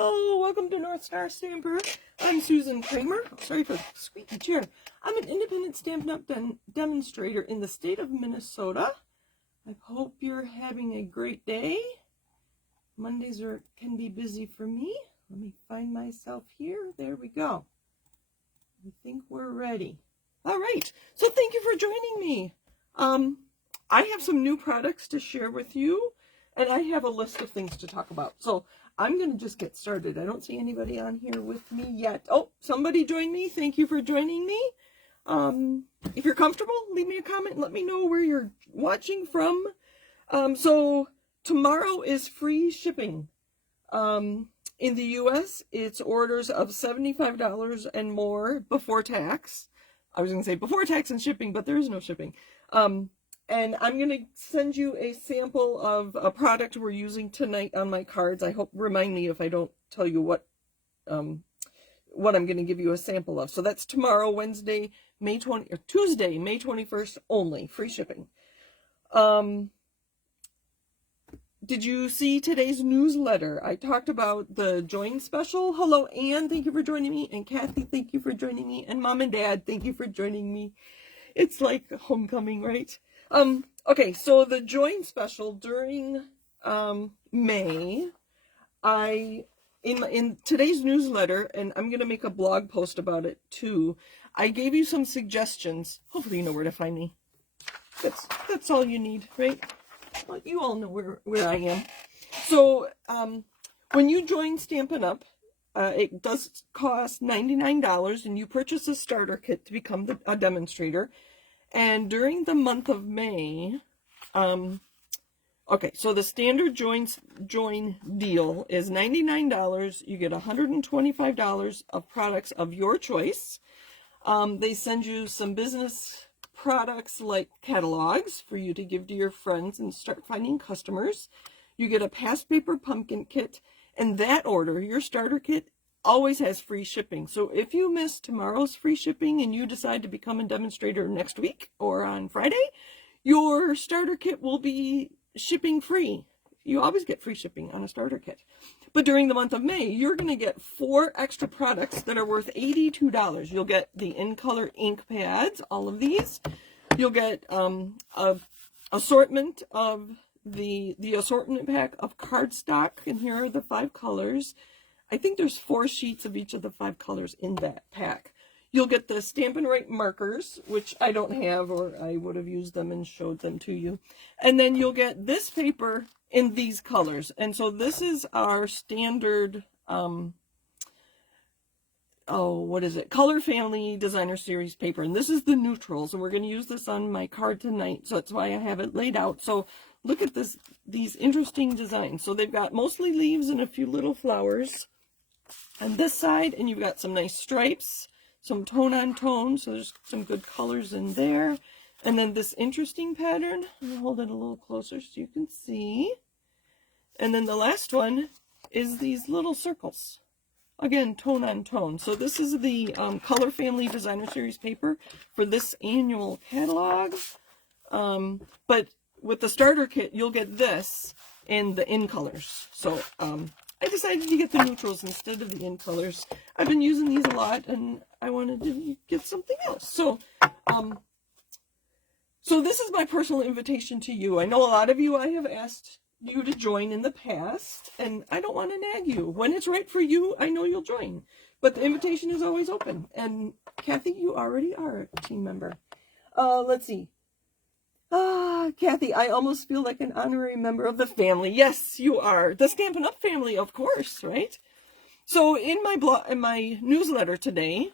Hello, welcome to North Star Stamper. I'm Susan Kramer. Sorry for the squeaky chair. I'm an independent Stampin' Up! Demonstrator in the state of Minnesota. I hope you're having a great day. Mondays can be busy for me. Let me find myself here. There we go. I think we're ready. All right, so thank you for joining me. I have some new products to share with you, and I have a list of things to talk about. So I'm going to just get started. I don't see anybody on here with me yet. Oh, somebody joined me. Thank you for joining me. If you're comfortable, leave me a comment and let me know where you're watching from. So tomorrow is free shipping. In the U.S., it's orders of $75 and more before tax. I was going to say before tax and shipping, but there is no shipping. And I'm going to send you a sample of a product we're using tonight on my cards. I hope, remind me if I don't tell you what I'm going to give you a sample of. So that's tomorrow, Tuesday, May 21st only, free shipping. Did you see today's newsletter? I talked about the Join special. Hello, Anne, thank you for joining me. And Kathy, thank you for joining me. And Mom and Dad, thank you for joining me. It's like homecoming, right? Okay, so the Join special during May, in today's newsletter, and I'm going to make a blog post about it too, I gave you some suggestions. Hopefully you know where to find me. That's all you need, right? Well, you all know where I am. So when you join Stampin' Up!, it does cost $99, and you purchase a starter kit to become a demonstrator. And during the month of May, okay, so the standard join deal is $99. You get $125 of products of your choice. They send you some business products like catalogs for you to give to your friends and start finding customers. You get a past paper pumpkin kit, and that order, your starter kit, always has free shipping. So if you miss tomorrow's free shipping and you decide to become a demonstrator next week or on Friday, your starter kit will be shipping free. You always get free shipping on a starter kit. But during the month of May, you're going to get 4 extra products that are worth $82. You'll get the In Color ink pads, all of these. You'll get a assortment of the assortment pack of cardstock, and here are the 5 colors. I think there's 4 sheets of each of the 5 colors in that pack. You'll get the Stampin' Right markers, which I don't have, or I would have used them and showed them to you. And then you'll get this paper in these colors. And so this is our standard, Color Family Designer Series paper. And this is the neutrals, and we're going to use this on my card tonight. So that's why I have it laid out. So look at these interesting designs. So they've got mostly leaves and a few little flowers on this side, and you've got some nice stripes, some tone on tone, so there's some good colors in there. And then this interesting pattern, I'll hold it a little closer so you can see. And then the last one is these little circles. Again, tone on tone. So this is the Color Family Designer Series paper for this annual catalog. But with the starter kit, you'll get this in the In Colors. So I decided to get the neutrals instead of the In Colors. I've been using these a lot, and I wanted to get something else. So, so this is my personal invitation to you. I know a lot of you I have asked you to join in the past, and I don't want to nag you. When it's right for you, I know you'll join. But the invitation is always open. And Kathy, you already are a team member. Let's see. Kathy, I almost feel like an honorary member of the family. Yes, you are. The Stampin' Up! Family, of course, right? So in my newsletter today,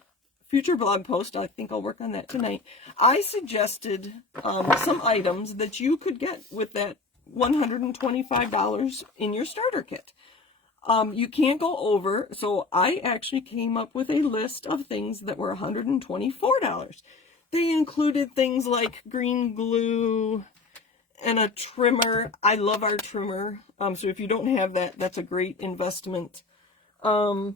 future blog post, I think I'll work on that tonight, I suggested some items that you could get with that $125 in your starter kit. You can't go over, so I actually came up with a list of things that were $124. They included things like green glue and a trimmer. I love our trimmer. So if you don't have that, that's a great investment. I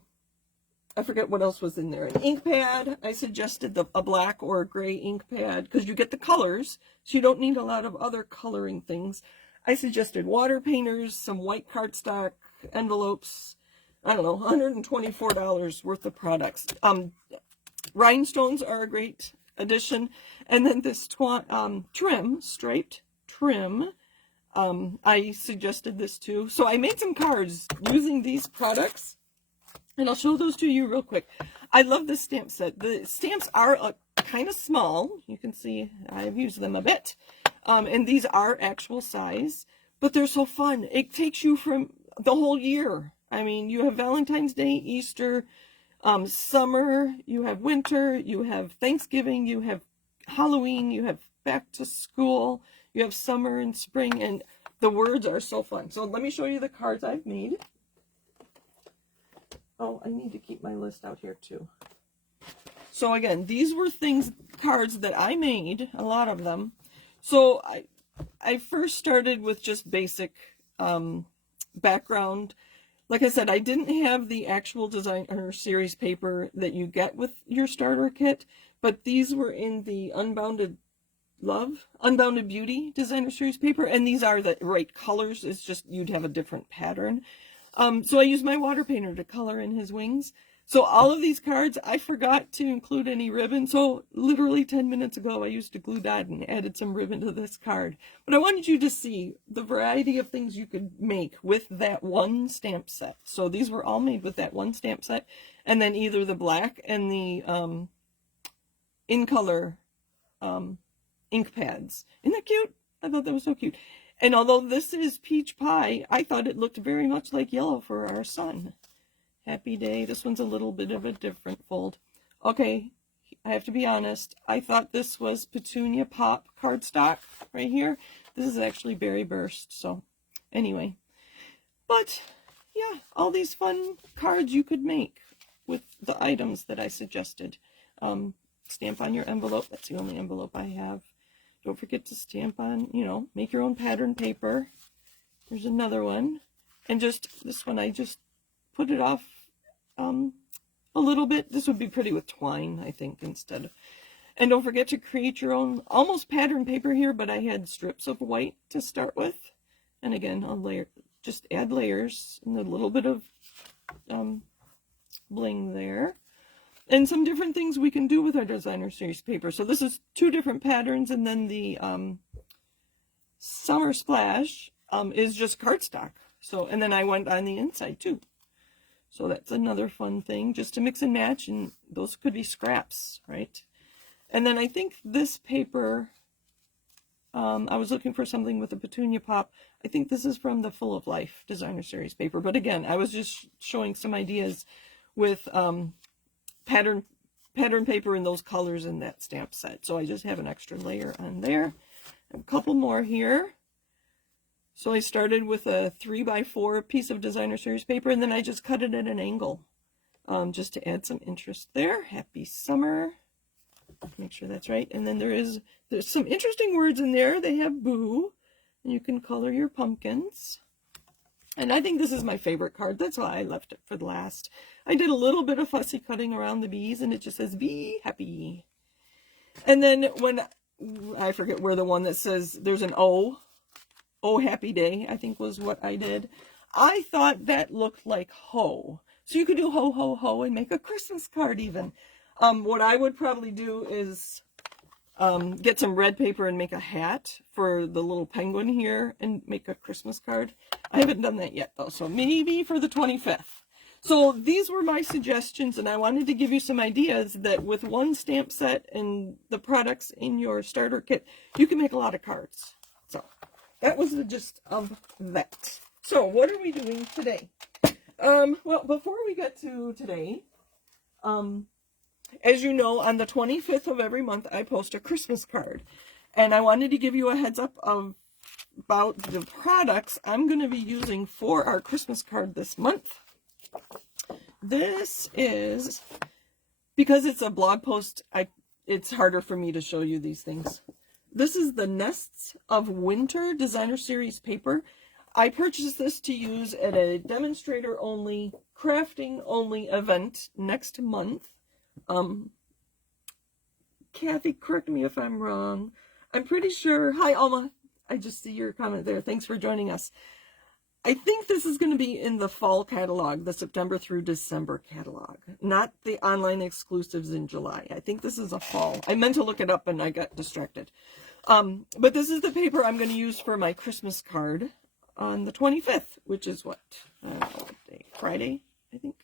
forget what else was in there. An ink pad. I suggested a black or a gray ink pad because you get the colors, so you don't need a lot of other coloring things. I suggested water painters, some white cardstock envelopes, I don't know, $124 worth of products. Rhinestones are a great addition. And then this trim, striped trim, I suggested this too. So I made some cards using these products, and I'll show those to you real quick. I love this stamp set. The stamps are kind of small. You can see I've used them a bit. And these are actual size, but they're so fun. It takes you from the whole year. I mean, you have Valentine's Day, Easter, summer, you have winter, you have Thanksgiving, you have Halloween, you have back to school, you have summer and spring, and the words are so fun. So let me show you the cards I've made. Oh, I need to keep my list out here too. So again, these were cards that I made, a lot of them. So I first started with just basic background. Like I said, I didn't have the actual designer series paper that you get with your starter kit, but these were in the Unbounded Beauty designer series paper, and these are the right colors. It's just you'd have a different pattern. So I used my water painter to color in his wings. So all of these cards, I forgot to include any ribbon. So literally 10 minutes ago, I used a glue dot and added some ribbon to this card. But I wanted you to see the variety of things you could make with that one stamp set. So these were all made with that one stamp set. And then either the black and the in color ink pads. Isn't that cute? I thought that was so cute. And although this is peach pie, I thought it looked very much like yellow for our son. Happy Day. This one's a little bit of a different fold. Okay, I have to be honest. I thought this was Petunia Pop cardstock right here. This is actually Berry Burst. So anyway, but yeah, all these fun cards you could make with the items that I suggested. Stamp on your envelope. That's the only envelope I have. Don't forget to stamp on, make your own pattern paper. There's another one. And just this one, I just put it off a little bit. This would be pretty with twine, I think, instead. And don't forget to create your own almost pattern paper here, but I had strips of white to start with. And again, I'll just add layers and a little bit of bling there. And some different things we can do with our designer series paper. So this is 2 different patterns, and then the Summer Splash is just cardstock. So, and then I went on the inside too. So that's another fun thing, just to mix and match, and those could be scraps, right? And then I think this paper, I was looking for something with a Petunia Pop. I think this is from the Full of Life designer series paper. But again, I was just showing some ideas with pattern paper in those colors in that stamp set. So I just have an extra layer on there. A couple more here. So I started with a 3x4 piece of designer series paper, and then I just cut it at an angle just to add some interest there. Happy summer. Make sure that's right. And then there's some interesting words in there. They have boo, and you can color your pumpkins. And I think this is my favorite card. That's why I left it for the last. I did a little bit of fussy cutting around the bees, and it just says, be happy. And then when, I forget where the one that says, there's an O. Oh, Happy Day, I think was what I did. I thought that looked like ho. So you could do ho, ho, ho and make a Christmas card even. What I would probably do is get some red paper and make a hat for the little penguin here and make a Christmas card. I haven't done that yet though, so maybe for the 25th. So these were my suggestions, and I wanted to give you some ideas that with one stamp set and the products in your starter kit, you can make a lot of cards. So that was the gist of that. So what are we doing today? Well, before we get to today, as you know, on the 25th of every month, I post a Christmas card. And I wanted to give you a heads up about the products I'm going to be using for our Christmas card this month. This is, because it's a blog post, it's harder for me to show you these things. This is the Nests of Winter designer series paper. I purchased this to use at a demonstrator only, crafting only event next month. Kathy, correct me if I'm wrong. I'm pretty sure, hi Alma, I just see your comment there. Thanks for joining us. I think this is going to be in the fall catalog, the September through December catalog, not the online exclusives in July. I think this is a fall. I meant to look it up and I got distracted. But this is the paper I'm going to use for my Christmas card on the 25th, which is what? I don't know what day. Friday, I think.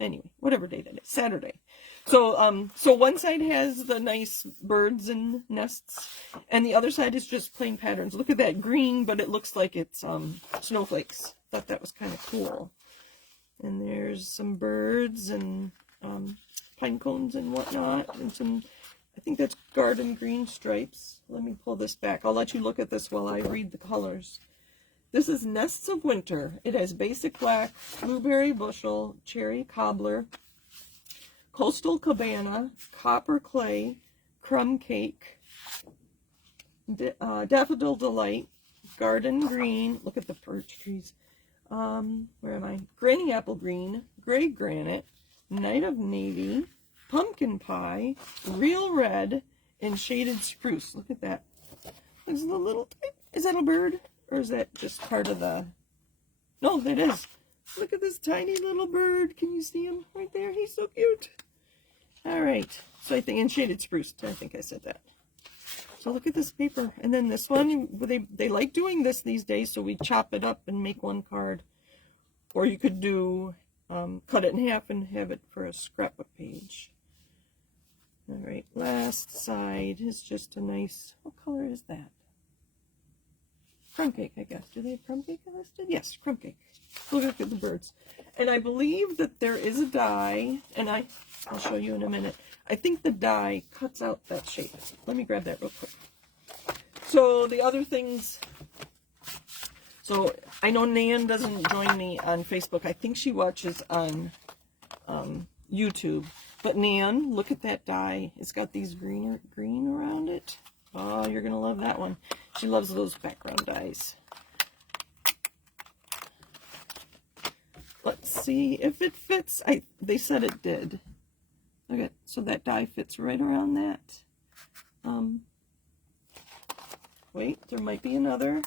Anyway, whatever day that is. Saturday. So, so one side has the nice birds and nests, and the other side is just plain patterns. Look at that green, but it looks like it's snowflakes. Thought that was kind of cool. And there's some birds and pine cones and whatnot, and some, I think that's garden green stripes. Let me pull this back. I'll let you look at this while I read the colors. This is Nests of Winter. It has basic black, blueberry bushel, cherry cobbler, coastal cabana, copper clay, crumb cake, daffodil delight, garden green. Look at the birch trees. Where am I? Granny apple green, gray granite, night of navy, pumpkin pie, real red, and shaded spruce. Look at that. There's a little, is that a bird? Or is that just part of the... No, that is. Look at this tiny little bird. Can you see him right there? He's so cute. All right. So I think, and shaded spruce. I think I said that. So look at this paper. And then this one, they like doing this these days, so we chop it up and make one card. Or you could do, cut it in half and have it for a scrapbook page. All right. Last side is just a nice, what color is that? Crumb cake, I guess. Do they have crumb cake listed? Yes, crumb cake. Look at the birds. And I believe that there is a die, and I'll show you in a minute. I think the die cuts out that shape. Let me grab that real quick. So the other things, so I know Nan doesn't join me on Facebook. I think she watches on YouTube. But Nan, look at that die. It's got these green around it. Oh, you're going to love that one. She loves those background dies. Let's see if it fits. They said it did. Okay, so that die fits right around that. Wait, there might be another.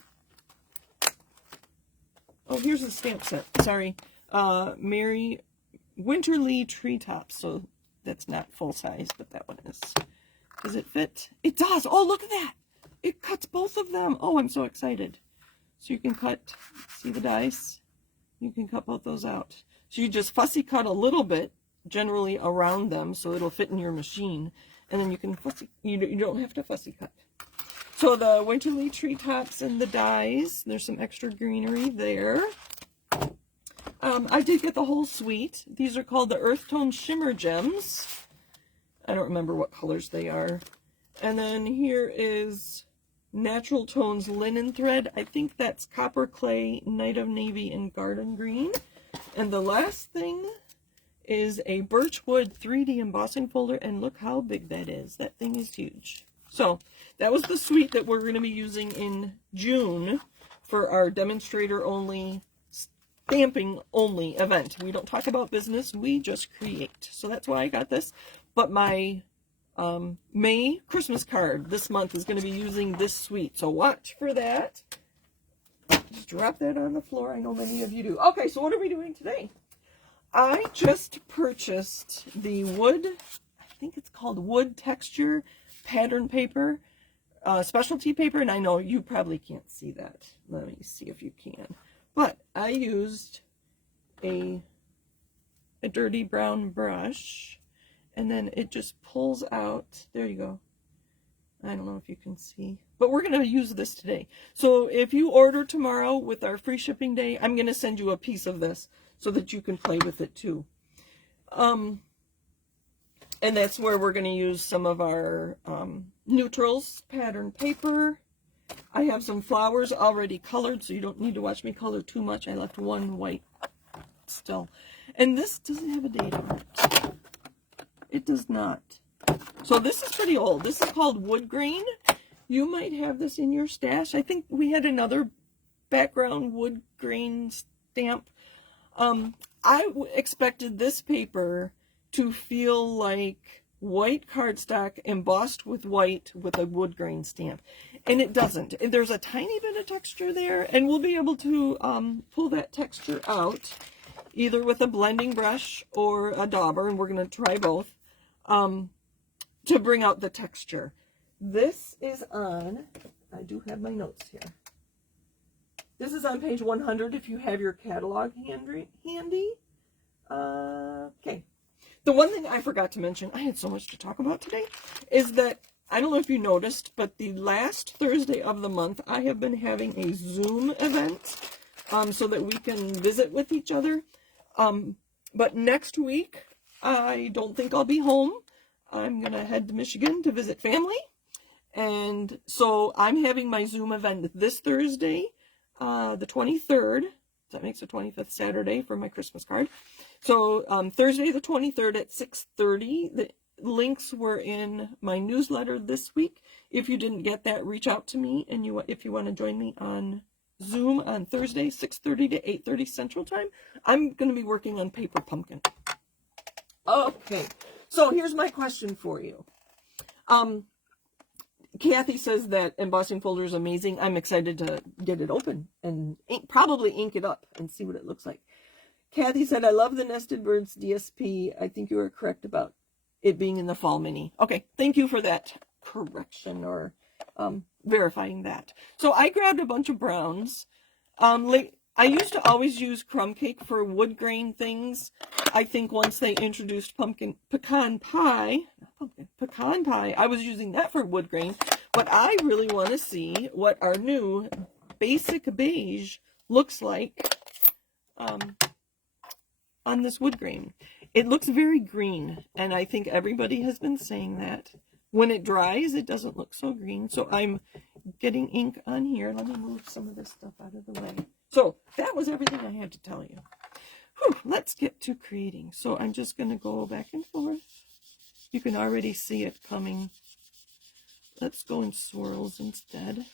Oh, here's a stamp set. Sorry. Mary Winterly Treetops. So that's not full size, but that one is. Does it fit? It does. Oh, look at that. It cuts both of them. Oh, I'm so excited. So you can cut, see the dice? You can cut both those out. So you just fussy cut a little bit, generally around them, so it'll fit in your machine. And then you can fussy, you don't have to fussy cut. So the Winterly Treetops and the dies, there's some extra greenery there. I did get the whole suite. These are called the Earth Tone Shimmer Gems. I don't remember what colors they are. And then here is Natural Tones Linen Thread. I think that's Copper Clay, Night of Navy, and Garden Green. And the last thing is a Birchwood 3D embossing folder. And look how big that is. That thing is huge. So that was the suite that we're going to be using in June for our demonstrator only, stamping only event. We don't talk about business. We just create. So that's why I got this. But my May Christmas card this month is going to be using this suite. So watch for that. Just drop that on the floor. I know many of you do. Okay, so what are we doing today? I just purchased the wood, I think it's called wood texture pattern paper, specialty paper. And I know you probably can't see that. Let me see if you can. But I used a dirty brown brush. And then it just pulls out. There you go. I don't know if you can see. But we're going to use this today. So if you order tomorrow with our free shipping day, I'm going to send you a piece of this so that you can play with it too. And that's where we're going to use some of our neutrals pattern paper. I have some flowers already colored, so you don't need to watch me color too much. I left one white still. And this doesn't have a date on it. It does not. So this is pretty old. This is called wood grain. You might have this in your stash. I think we had another background wood grain stamp. I expected this paper to feel like white cardstock embossed with white with a wood grain stamp. And it doesn't. There's a tiny bit of texture there, and we'll be able to pull that texture out either with a blending brush or a dauber, and we're going to try both, to bring out the texture. This is on, I do have my notes here. This is on page 100 if you have your catalog handy. Okay. The one thing I forgot to mention, I had so much to talk about today, is that, I don't know if you noticed, but the last Thursday of the month, I have been having a Zoom event so that we can visit with each other. But next week, I don't think I'll be home. I'm going to head to Michigan to visit family. And so I'm having my Zoom event this Thursday, the 23rd. That makes the 25th Saturday for my Christmas card. So Thursday the 23rd at 6:30. The links were in my newsletter this week. If you didn't get that, reach out to me. And if you want to join me on Zoom on Thursday, 6:30 to 8:30 Central Time, I'm going to be working on Paper Pumpkin. Okay, so here's my question for you. Kathy says that embossing folder is amazing. I'm excited to get it open and probably ink it up and see what it looks like. Kathy said, I love the Nested Birds DSP. I think you were correct about it being in the Fall Mini. Okay, thank you for that correction or verifying that. So I grabbed a bunch of browns. I used to always use crumb cake for wood grain things. I think once they introduced pecan pie, I was using that for wood grain. But I really want to see what our new basic beige looks like on this wood grain. It looks very green, and I think everybody has been saying that. When it dries, it doesn't look so green. So I'm getting ink on here. Let me move some of this stuff out of the way. So that was everything I had to tell you. Whew, let's get to creating. So I'm just going to go back and forth. You can already see it coming. Let's go in swirls instead.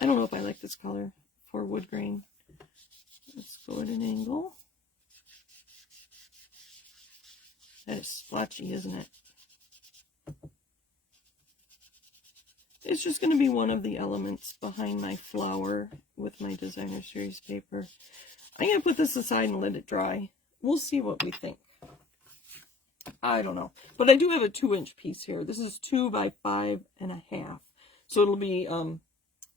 I don't know if I like this color for wood grain. Let's go at an angle. That is splotchy, isn't it? It's just going to be one of the elements behind my flower with my designer series paper. I'm going to put this aside and let it dry. We'll see what we think. I don't know. But I do have a 2-inch piece here. This is 2 by 5.5. So it'll be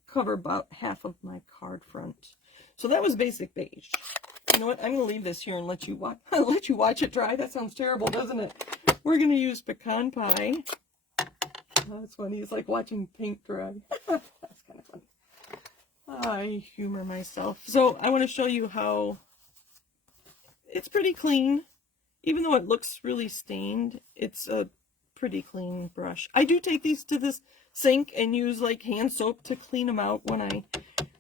cover about half of my card front. So that was basic beige. You know what? I'm going to leave this here and let you watch it dry. That sounds terrible, doesn't it? We're going to use pecan pie. Oh, that's funny. It's like watching paint dry. That's kind of funny. I humor myself. So I want to show you how it's pretty clean. Even though it looks really stained, it's a pretty clean brush. I do take these to the sink and use like hand soap to clean them out when I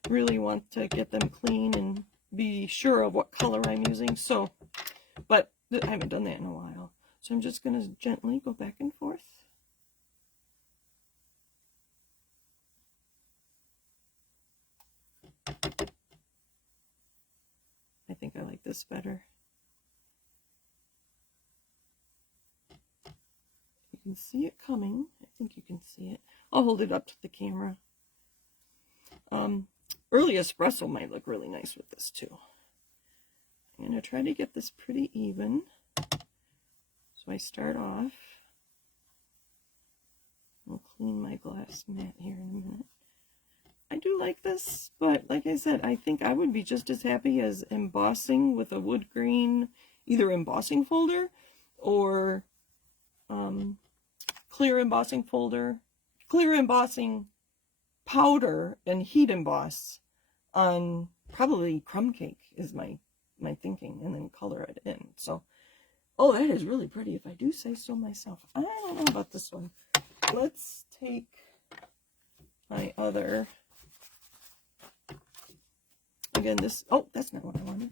really want to get them clean and be sure of what color I'm using. So, but I haven't done that in a while. So I'm just going to gently go back and forth. I think I like this better. You can see it coming. I think you can see it. I'll hold it up to the camera. Early espresso might look really nice with this too. I'm going to try to get this pretty even. So I start off. I'll clean my glass mat here in a minute. I do like this, but like I said, I think I would be just as happy as embossing with a wood grain, either embossing folder or clear embossing powder and heat emboss on probably crumb cake is my thinking, and then color it in. So, oh, that is really pretty if I do say so myself. I don't know about this one. Let's take my other. Again, this, oh, that's not what I wanted.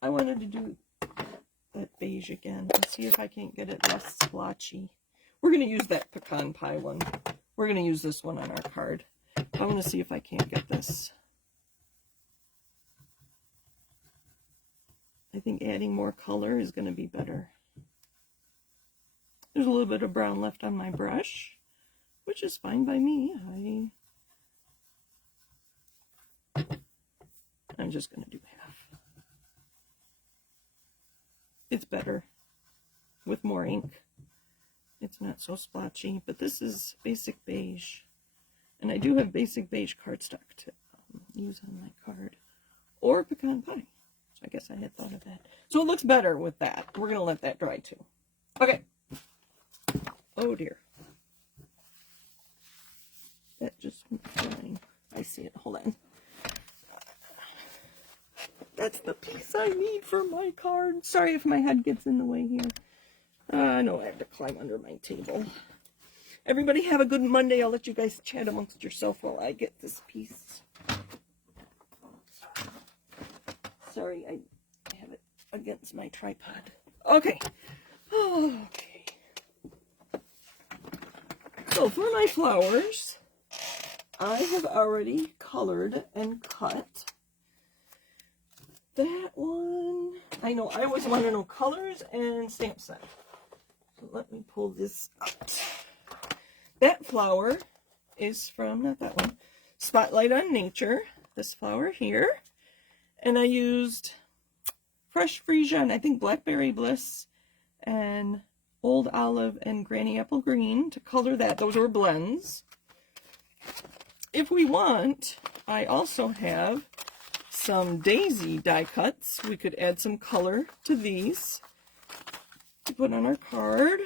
I wanted to do that beige again and see if I can't get it less splotchy. We're going to use that pecan pie one. We're going to use this one on our card. I want to see if I can't get this. I think adding more color is going to be better. There's a little bit of brown left on my brush, which is fine by me. I'm just going to do half. It's better with more ink. It's not so splotchy, but this is basic beige. And I do have basic beige cardstock to use on my card. Or pecan pie. So I guess I had thought of that. So it looks better with that. We're going to let that dry too. Okay. Oh dear. That just went flying. I see it. Hold on. That's the piece I need for my card. Sorry if my head gets in the way here. I know I have to climb under my table. Everybody have a good Monday. I'll let you guys chat amongst yourself while I get this piece. Sorry, I have it against my tripod. Okay. Okay. So for my flowers, I have already colored and cut. That one, I know, I always want to know colors and stamp set. So let me pull this out. That flower is from, not that one, Spotlight on Nature, this flower here. And I used Fresh Freesia and I think Blackberry Bliss and Old Olive and Granny Apple Green to color that. Those were blends. If we want, I also have some daisy die cuts. We could add some color to these to put on our card.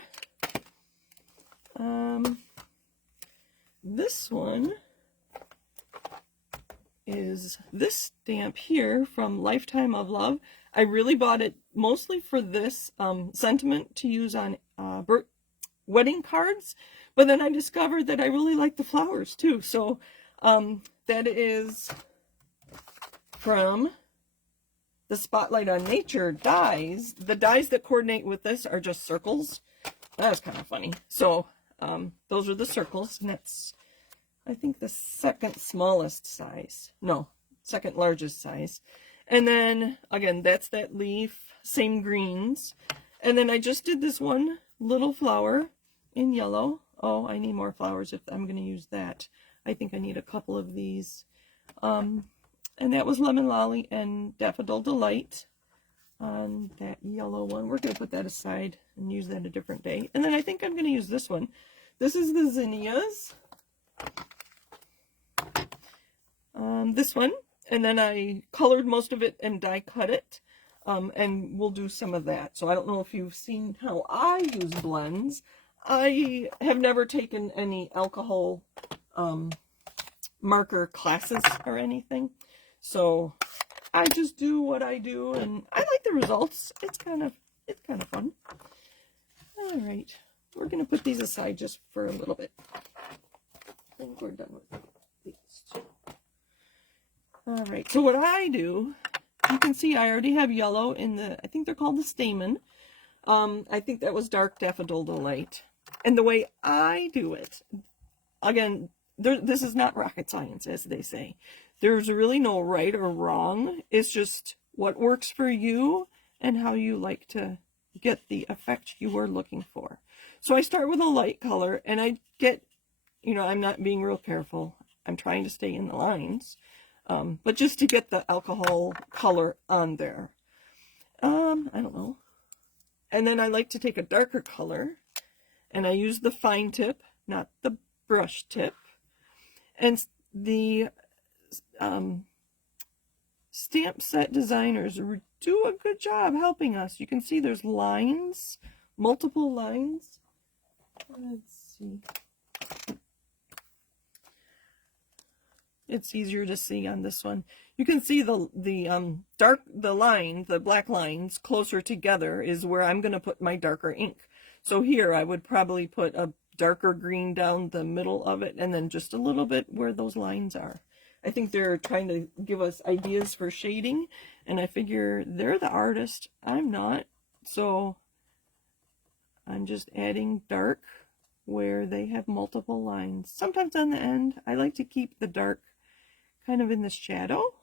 This one is this stamp here from Lifetime of Love. I really bought it mostly for this sentiment to use on wedding cards, but then I discovered that I really like the flowers too. So that is from the Spotlight on Nature dies. The dies that coordinate with this are just circles. That's kind of funny. So those are the circles, and that's, I think, the second smallest size. No, second largest size. And then, again, that's that leaf, same greens. And then I just did this one little flower in yellow. Oh, I need more flowers if I'm going to use that. I think I need a couple of these. And that was Lemon Lolly and Daffodil Delight on that yellow one. We're going to put that aside and use that a different day. And then I think I'm going to use this one. This is the zinnias. This one. And then I colored most of it and die cut it. And we'll do some of that. So I don't know if you've seen how I use blends. I have never taken any alcohol marker classes or anything. So I just do what I do, and I like the results. It's kind of fun. All right, we're gonna put these aside just for a little bit. I think we're done with these two. All right, so what I do, you can see I already have yellow in the, I think they're called the stamen. I think that was Dark Daffodil Delight. And the way I do it, again, this is not rocket science, as they say. There's really no right or wrong. It's just what works for you and how you like to get the effect you are looking for. So I start with a light color, and I get, you know, I'm not being real careful. I'm trying to stay in the lines, but just to get the alcohol color on there. I don't know. And then I like to take a darker color, and I use the fine tip, not the brush tip. And the stamp set designers do a good job helping us. You can see there's lines, multiple lines. Let's see. It's easier to see on this one. You can see the black lines closer together is where I'm going to put my darker ink. So here I would probably put a darker green down the middle of it, and then just a little bit where those lines are. I think they're trying to give us ideas for shading, and I figure they're the artist. I'm not. So I'm just adding dark where they have multiple lines. Sometimes on the end, I like to keep the dark kind of in the shadow.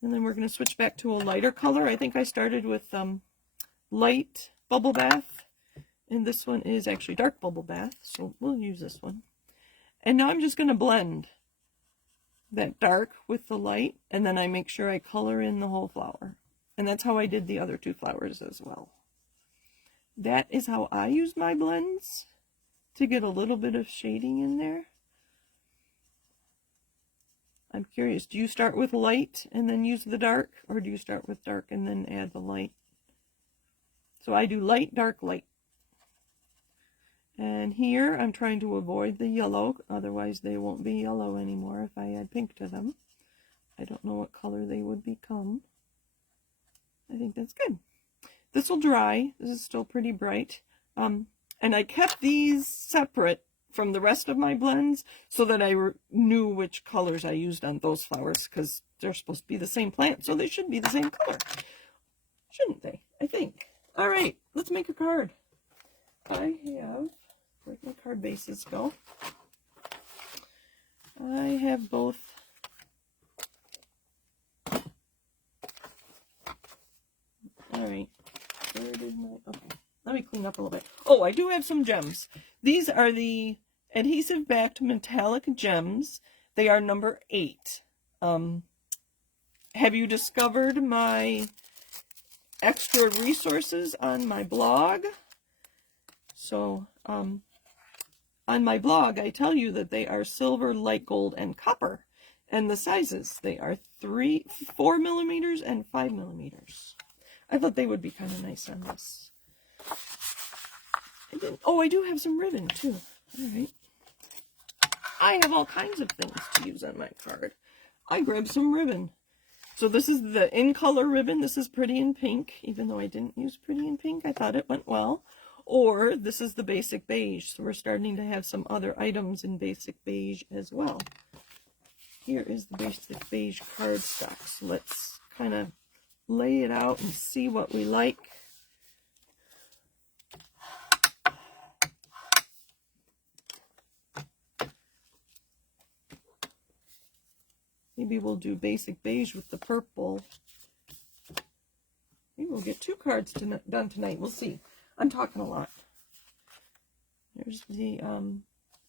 And then we're going to switch back to a lighter color. I think I started with light Bubble Bath And this one is actually Dark Bubble Bath, so we'll use this one. And now I'm just going to blend that dark with the light, and then I make sure I color in the whole flower. And that's how I did the other two flowers as well. That is how I use my blends, to get a little bit of shading in there. I'm curious, do you start with light and then use the dark, or do you start with dark and then add the light? So I do light, dark, light. And here I'm trying to avoid the yellow, otherwise they won't be yellow anymore if I add pink to them. I don't know what color they would become. I think that's good. This will dry. This is still pretty bright. And I kept these separate from the rest of my blends so that I knew which colors I used on those flowers, because they're supposed to be the same plant, so they should be the same color. Shouldn't they? I think. All right, let's make a card. I have, where'd my card bases go? I have both. All right, where did my, okay, let me clean up a little bit. Oh, I do have some gems. These are the adhesive backed metallic gems. They are number 8. Have you discovered my extra resources on my blog? So, on my blog, I tell you that they are silver, light gold, and copper. And the sizes, they are 4 millimeters and 5 millimeters. I thought they would be kind of nice on this. Oh, I do have some ribbon, too. All right. I have all kinds of things to use on my card. I grabbed some ribbon. So this is the in-color ribbon. This is Pretty in Pink. Even though I didn't use Pretty in Pink, I thought it went well. Or this is the Basic Beige. So we're starting to have some other items in Basic Beige as well. Here is the Basic Beige cardstock. So let's kind of lay it out and see what we like. Maybe we'll do Basic Beige with the purple. Maybe we'll get 2 cards done tonight. We'll see. I'm talking a lot. There's the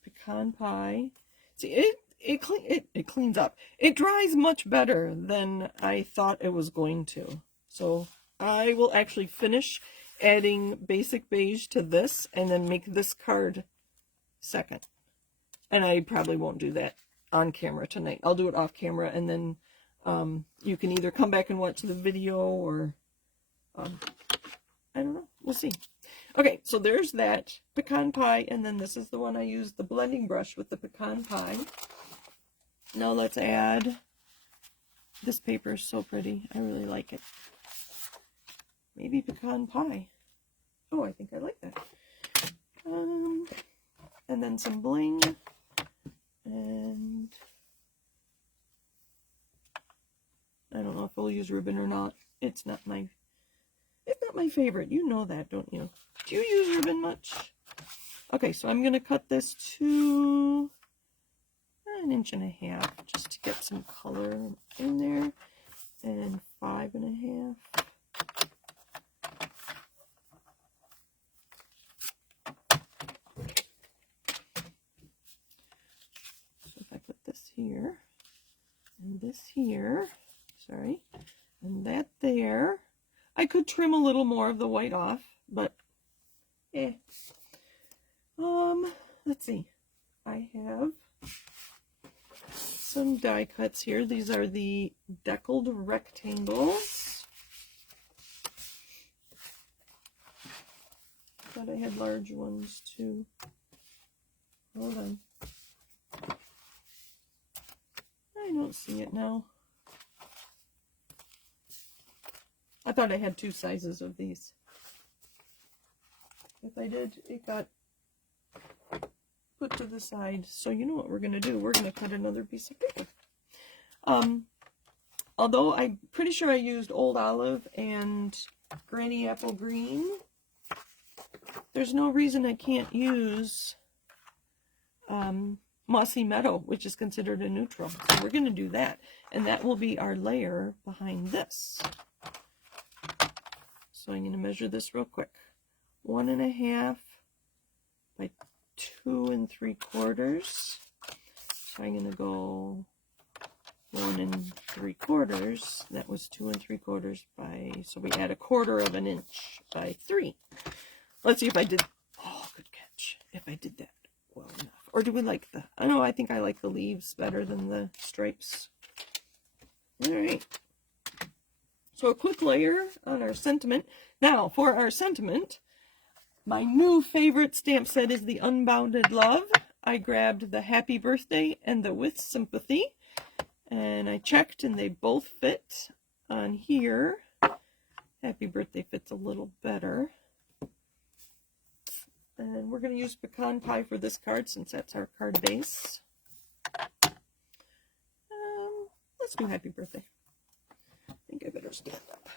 pecan pie. See, it cleans up. It dries much better than I thought it was going to. So I will actually finish adding Basic Beige to this and then make this card second. And I probably won't do that on camera tonight. I'll do it off camera, and then you can either come back and watch the video, or I don't know. We'll see. Okay, so there's that pecan pie, and then this is the one I used the blending brush with the pecan pie. Now let's add, this paper is so pretty. I really like it. Maybe pecan pie. Oh, I think I like that. And then some bling. And I don't know if we'll use ribbon or not. It's not my favorite. You know that, don't you? Do you use ribbon much? Okay, so I'm going to cut this to 1.5 inches just to get some color in there. And 5.5. Here and this here, sorry, and that there. I could trim a little more of the white off, but let's see. I have some die cuts here. These are the deckled rectangles. Thought I had large ones too. Hold on. I don't see it now. I thought I had 2 sizes of these. If I did, it got put to the side. So you know what we're going to do. We're going to cut another piece of paper. Although I'm pretty sure I used Old Olive and Granny Apple Green, there's no reason I can't use Mossy Meadow, which is considered a neutral. So we're going to do that. And that will be our layer behind this. So I'm going to measure this real quick. 1.5 by 2 3/4. So I'm going to go 1 3/4. That was 2 3/4 by, so we add 1/4 inch by 3. Let's see if I did, oh, good catch, if I did that well enough. Or do we like the, I know, I think I like the leaves better than the stripes. All right. So a quick layer on our sentiment. Now, for our sentiment, my new favorite stamp set is the Unbounded Love. I grabbed the Happy Birthday and the With Sympathy. And I checked and they both fit on here. Happy Birthday fits a little better. And we're going to use Pecan Pie for this card since that's our card base. Let's do Happy Birthday. I think I better stand up.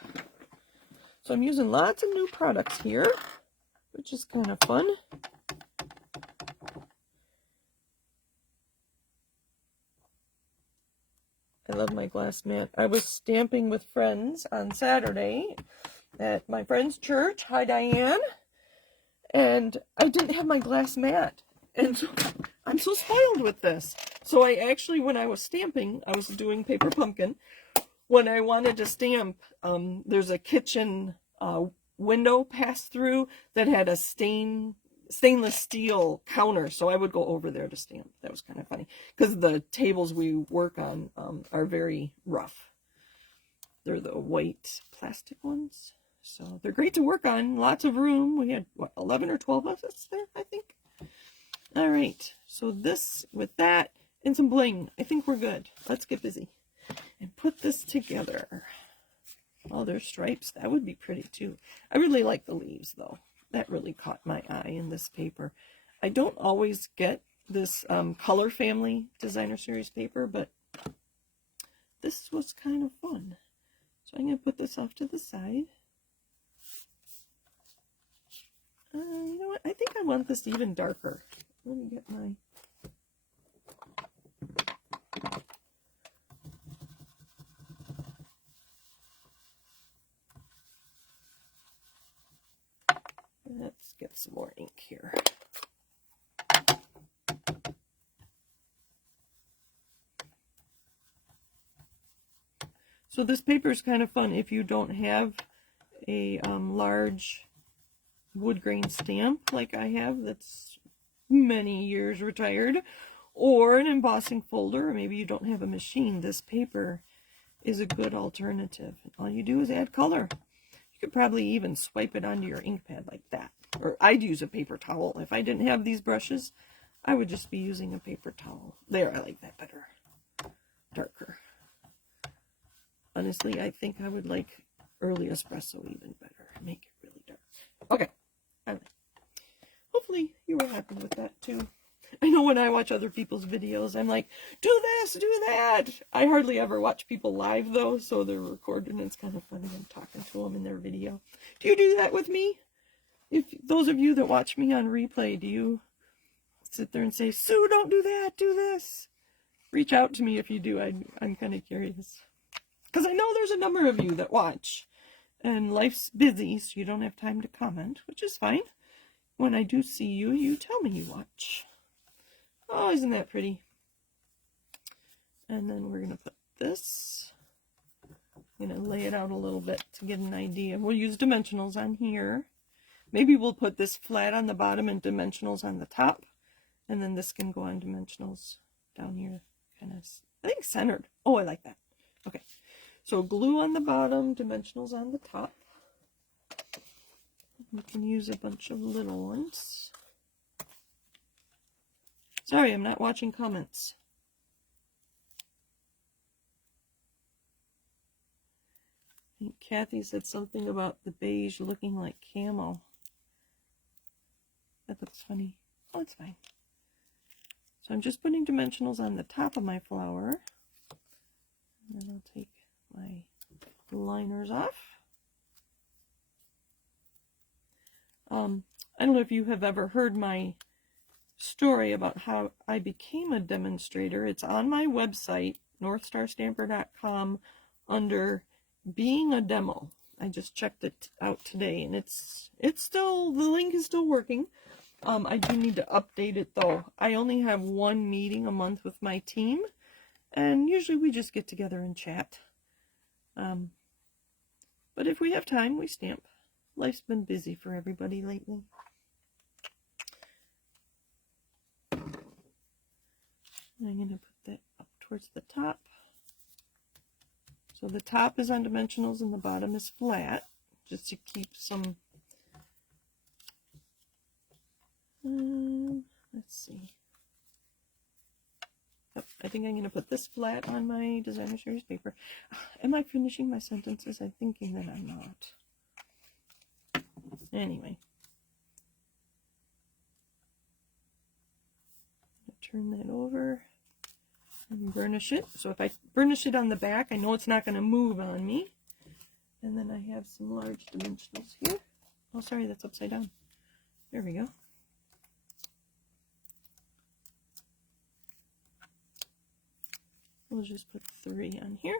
So I'm using lots of new products here, which is kind of fun. I love my glass mat. I was stamping with friends on Saturday at my friend's church. Hi, Diane. And I didn't have my glass mat. And so I'm so spoiled with this. So I actually, when I was stamping, I was doing Paper Pumpkin. When I wanted to stamp, there's a kitchen window pass-through that had a stainless steel counter, so I would go over there to stamp. That was kind of funny, because the tables we work on are very rough. They're the white plastic ones, so they're great to work on. Lots of room. We had, what, 11 or 12 of us there, I think. All right, so this, with that, and some bling, I think we're good. Let's get busy and put this together. Oh, there's stripes. That would be pretty too. I really like the leaves though. That really caught my eye in this paper. I don't always get this Color Family Designer Series paper, but this was kind of fun. So I'm going to put this off to the side. You know what? I think I want this even darker. Let me get my... Let's get some more ink here. So this paper is kind of fun if you don't have a large wood grain stamp like I have that's many years retired, or an embossing folder, or maybe you don't have a machine. This paper is a good alternative. All you do is add color. You could probably even swipe it onto your ink pad like that. Or I'd use a paper towel. If I didn't have these brushes, I would just be using a paper towel. There, I like that better. Darker. Honestly, I think I would like early espresso even better. Make it really dark. Okay. All right. Hopefully you were happy with that too. I know when I watch other people's videos, I'm like, do this, do that. I hardly ever watch people live though, so they're recorded and it's kind of funny. I'm talking to them in their video. Do you do that with me? If those of you that watch me on replay, do you sit there and say, Sue, don't do that, do this? Reach out to me if you do. I'm kind of curious. Because I know there's a number of you that watch. And life's busy, so you don't have time to comment, which is fine. When I do see you, you tell me you watch. Oh, isn't that pretty? And then we're going to put this. I'm going to lay it out a little bit to get an idea. We'll use dimensionals on here. Maybe we'll put this flat on the bottom and dimensionals on the top. And then this can go on dimensionals down here. Kind of, I think centered. Oh, I like that. Okay. So glue on the bottom, dimensionals on the top. We can use a bunch of little ones. Sorry, I'm not watching comments. I think Kathy said something about the beige looking like camel. That looks funny. Oh, it's fine. So I'm just putting dimensionals on the top of my flower. And then I'll take my liners off. I don't know if you have ever heard my story about how I became a demonstrator. It's on my website, northstarstamper.com, under being a demo. I just checked it out today, and it's still, the link is still working. I do need to update it though. I only have one meeting a month with my team, and usually we just get together and chat. But if we have time, we stamp. Life's been busy for everybody lately. I'm going to put that up towards the top. So the top is on dimensionals and the bottom is flat, just to keep some, let's see. Yep, I think I'm going to put this flat on my designer series paper. Am I finishing my sentences? I'm thinking that I'm not. Anyway. Turn that over and burnish it. So if I burnish it on the back, I know it's not going to move on me. And then I have some large dimensionals here. Oh, sorry, that's upside down. There we go. We'll just put 3 on here.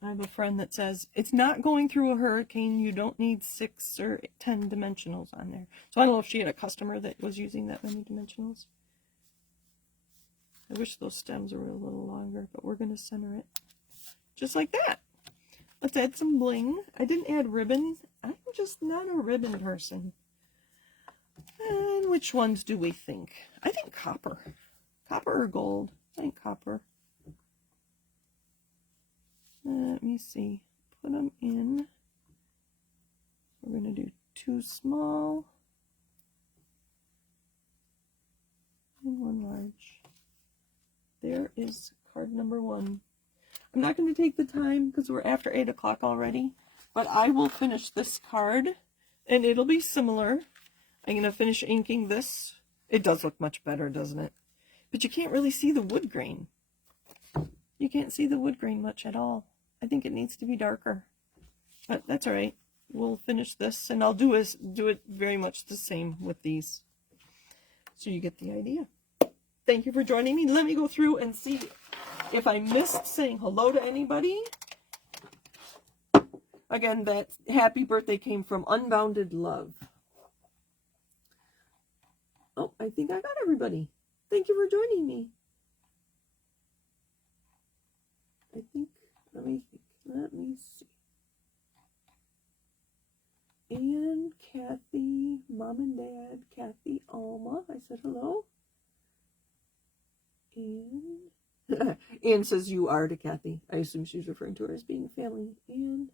I have a friend that says, it's not going through a hurricane, you don't need 6 or 10 dimensionals on there. So I don't know if she had a customer that was using that many dimensionals. I wish those stems were a little longer, but we're going to center it just like that. Let's add some bling. I didn't add ribbon. I'm just not a ribbon person. And which ones do we think? I think copper. Copper or gold? I think copper. Let me see. Put them in. We're going to do 2 small and 1 large. There is card number 1. I'm not going to take the time because we're after 8 o'clock already, but I will finish this card and it'll be similar. I'm going to finish inking this. It does look much better, doesn't it? But you can't really see the wood grain. You can't see the wood grain much at all. I think it needs to be darker, but that's all right. We'll finish this, and I'll do it very much the same with these, so you get the idea. Thank you for joining me. Let me go through and see if I missed saying hello to anybody. Again, that happy birthday came from Unbounded Love. Oh, I think I got everybody. Thank you for joining me. I think. Let me see. And Kathy, Mom and Dad, Kathy, Alma. I said hello. And Anne says you are to Kathy. I assume she's referring to her as being family. And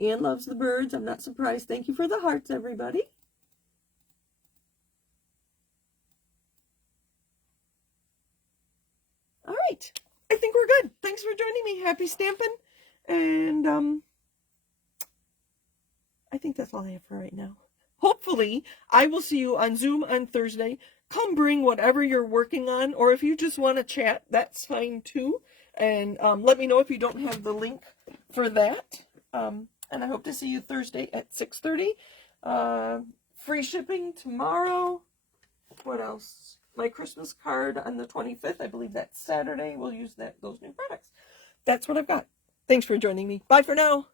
Anne loves the birds. I'm not surprised. Thank you for the hearts, everybody. All right. I think we're good. Thanks for joining me. Happy stamping. And I think that's all I have for right now. Hopefully, I will see you on Zoom on Thursday. Come bring whatever you're working on, or if you just want to chat, that's fine too. And let me know if you don't have the link for that. And I hope to see you Thursday at 6:30. Free shipping tomorrow. What else? My Christmas card on the 25th. I believe that's Saturday. We'll use those new products. That's what I've got. Thanks for joining me. Bye for now.